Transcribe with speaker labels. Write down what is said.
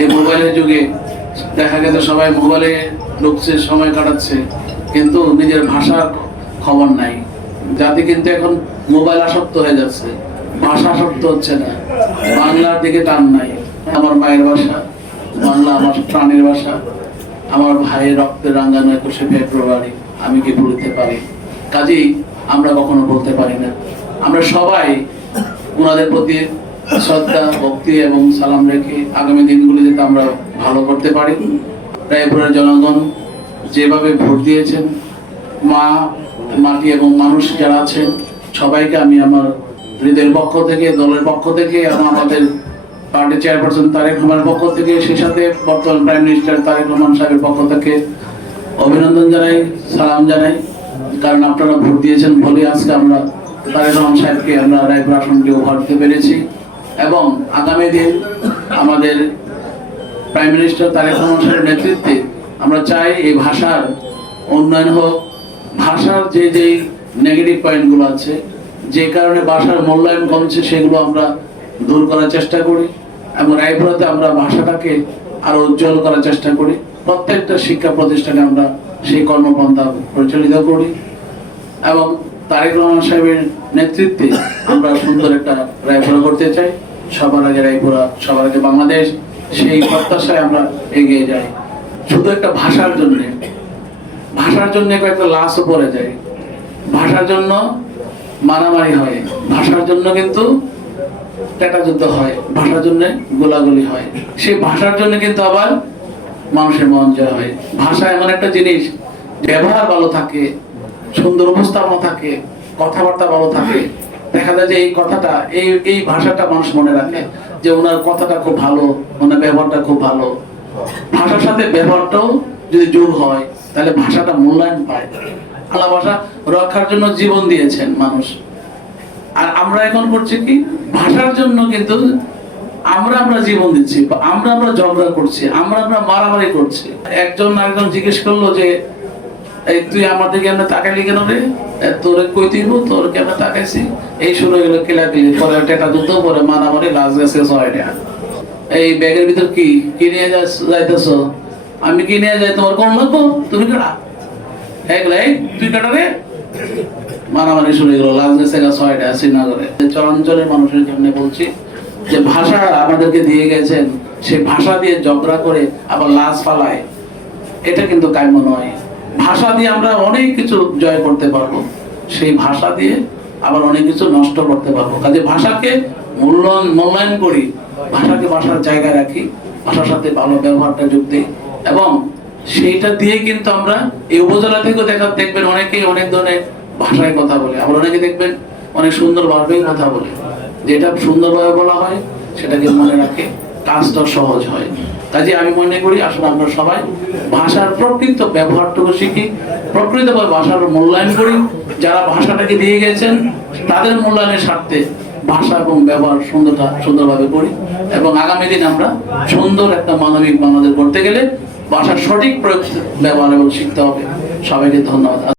Speaker 1: এই মোবাইলের যুগে দেখা গেছে সবাই মোবাইলে ঢুকছে সময় কাটাচ্ছে, কিন্তু নিজের ভাষার খবর নাই। জাতি কিন্তু এখন মোবাইল আসক্ত হয়ে যাচ্ছে। ভাষা আসক্ত হচ্ছে না। বাংলার দিকে টান নাই। আমার মায়ের ভাষা, বাংলা আমার প্রাণের ভাষা, আমার ভাইয়ের রক্তের রাঙ্গানো একুশে ফেব্রুয়ারি, আমি কি বলতে পারি? কাজেই আমরা কখনো বলতে পারি না। আমরা সবাই ওনাদের প্রতি শ্রদ্ধা, ভক্তি এবং সালাম রেখে আগামী দিনগুলি যাতে আমরা ভালো করতে পারি। রায়পুরের জনগণ যেভাবে ভোট দিয়েছেন, মা, মাটি এবং মানুষ যারা আছেন, সবাইকে আমি আমার হৃদয়ের পক্ষ থেকে, দলের পক্ষ থেকে এবং আমাদের পার্টি চেয়ারপারসন তারেক রহমানের পক্ষ থেকে, সেই সাথে বর্তমান প্রাইম মিনিস্টার তারেক রহমান সাহেবের পক্ষ থেকে অভিনন্দন জানাই, সালাম জানাই। কারণ আপনারা ভোট দিয়েছেন বলে আজকে আমরা তারেক রহমান সাহেবকে আমরা রায়পুর আসনটি উপহার দিতে পেরেছি। এবং আগামী দিন আমাদের প্রাইম মিনিস্টার তারেক রহমান নেতৃত্বে আমরা চাই এই ভাষার উন্নয়ন হোক। ভাষার যে যে নেগেটিভ পয়েন্টগুলো আছে, যে কারণে ভাষার মূল্যায়ন কমছে, সেগুলো আমরা দূর করার চেষ্টা করি এবং রায়পুরাতে আমরা ভাষাটাকে আরও উজ্জ্বল করার চেষ্টা করি। প্রত্যেকটা শিক্ষা প্রতিষ্ঠানে আমরা সেই কর্মপন্থা প্রচলিত করি এবং তারেক রহমান সাহেবের নেতৃত্বে আমরা সুন্দর একটা রায়পুরা করতে চাই। সবার আগে রায়পুরা বাংলাদেশ, সেই প্রত্যাশায় আমরা এগিয়ে যাই। শুধু একটা ভাষার জন্য ভাষার জন্য কয়েকটা লাশও পড়ে যায়। ভাষার জন্য মারামারি হয়। ভাষার জন্য কিন্তু যুদ্ধ হয়। ভাষার জন্য গোলাগুলি হয়। সেই ভাষার জন্য কিন্তু আবার মানুষের মন জয় হয়। ভাষা এমন একটা জিনিস, ব্যবহার ভালো থাকে, সুন্দর উপস্থাপনা থাকে, কথাবার্তা ভালো থাকে। দেখা যায় যে এই কথাটা, এই এই ভাষাটা মানুষ মনে রাখে যে ওনার কথাটা খুব ভালো, ওনার ব্যবহারটা খুব ভালো। ভাষার সাথে ব্যবহারটাও যদি যোগ হয়, তাহলে ভাষাটা মূল্যায়ন পায়। আল্লাহ ভাষা রক্ষার জন্য জীবন দিয়েছেন মানুষ। আর আমরা এখন করছি কি? ভাষার জন্য কিন্তু আমরা আমরা জীবন দিচ্ছি আমরা আমরা ঝগড়া করছি, আমরা আমরা মারামারি করছি। একজন একজন জিজ্ঞেস করল যে এই তুই আমার দিকে আমরা তাকাইলি কেন রে? তোরে কই দিব? তোর কেন তাকাইছি? এই শুরু কিলাকিলি। পরে টেকা দুটো পরে মারামারি লাশ গেছে এই ব্যাগের ভিতর কি? কি নিয়ে যাইতেছ? আমি কি নিয়ে যাই? তোমার কোন তুমি কেডা? এই তুই কেডা রে? মারামারি শুরু গেলো। লাশ গেছে ছয়টা শ্রীনগরে। চরাঞ্চলের মানুষের জন্য বলছি? যে ভাষা আমাদেরকে দিয়ে গেছেন সে ভাষা দিয়ে ঝগড়া করে আবার লাশ ফালায়। এটা কিন্তু কাম্য নয়। ভাষা দিয়ে আমরা অনেক কিছু জয় করতে পারব। সেই ভাষা দিয়ে আবার অনেক কিছু নষ্ট করতে পারব। কাজে ভাষাকে মূল্যায়ন মূল্যায়ন করি, ভাষাকে ভাষার জায়গায় রাখি, ভাষার সাথে ভালো ব্যবহারটা যোগ এবং সেইটা দিয়ে কিন্তু আমরা এই উপজেলা থেকেও দেখা, দেখবেন অনেকেই অনেক ধরনের ভাষায় কথা বলে। আবার অনেকে দেখবেন অনেক সুন্দর ভাবেই কথা বলে। যেটা সুন্দরভাবে বলা হয়, সেটাকে মনে রাখে, কাজটা সহজ হয়। কাজে আমি মনে করি, আসলে আমরা সবাই ভাষার প্রকৃত ব্যবহারটুকু শিখি, প্রকৃতভাবে ভাষার মূল্যায়ন করি। যারা ভাষাটাকে দিয়ে গেছেন, তাদের মূল্যায়নের স্বার্থে ভাষা এবং ব্যবহার সুন্দরটা সুন্দরভাবে করি এবং আগামী দিন আমরা সুন্দর একটা মানবিক বাংলাদেশ করতে গেলে ভাষার সঠিক প্রয়োগ ব্যবহার এবং শিখতে হবে। সবাইকে ধন্যবাদ।